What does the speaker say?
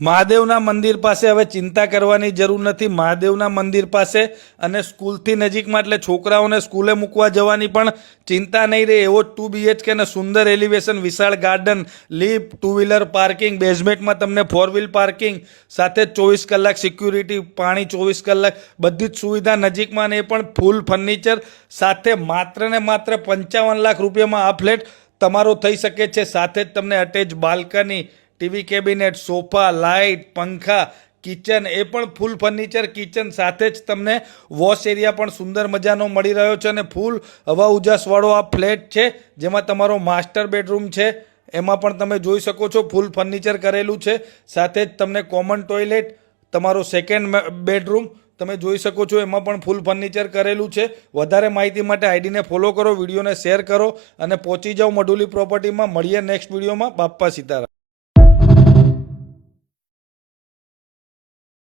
મહાદેવના મંદિર પાસે હવે ચિંતા કરવાની જરૂર નથી। મહાદેવના મંદિર પાસે અને સ્કૂલથી નજીકમાં, એટલે છોકરાઓને સ્કૂલે મૂકવા જવાની પણ ચિંતા નહીં રહે એવો 2 BHK ને સુંદર એલિવેશન, વિશાળ ગાર્ડન, લિફ્ટ, 2 વ્હીલર પાર્કિંગ, બેઝમેન્ટમાં તમને 4 વ્હીલ પાર્કિંગ, સાથે 24 કલાક સિક્યુરિટી, પાણી 24 કલાક, બધી જ સુવિધા નજીકમાં, ને એ પણ ફૂલ ફર્નિચર સાથે માત્ર ને માત્ર 55 લાખ રૂપિયામાં આ ફ્લેટ તમારો થઈ શકે છે। સાથે જ તમને attach balcony, TV cabinet, sofa, light, પંખા, કિચન એ પણ ફૂલ ફર્નિચર કિચન સાથે જ તમને વોશ એરિયા પણ સુંદર મજાનો મળી રહ્યો છે અને ફૂલ હવા ઉજાસવાળો આ ફ્લેટ છે, જેમાં તમારો માસ્ટર બેડરૂમ છે, એમાં પણ તમે જોઈ શકો છો ફૂલ ફર્નિચર કરેલું છે। સાથે જ તમને કોમન ટોયલેટ, તમારો સેકન્ડ બેડરૂમ તમે જોઈ શકો છો, એમાં પણ ફૂલ ફર્નિચર કરેલું છે। વધારે માહિતી માટે આઈડીને ફોલો કરો, વિડીયોને શેર કરો અને પહોંચી જાઓ મઢુલી પ્રોપર્ટીમાં। મળીએ નેક્સ્ટ વિડીયોમાં। બાપ્પા સીતારામ।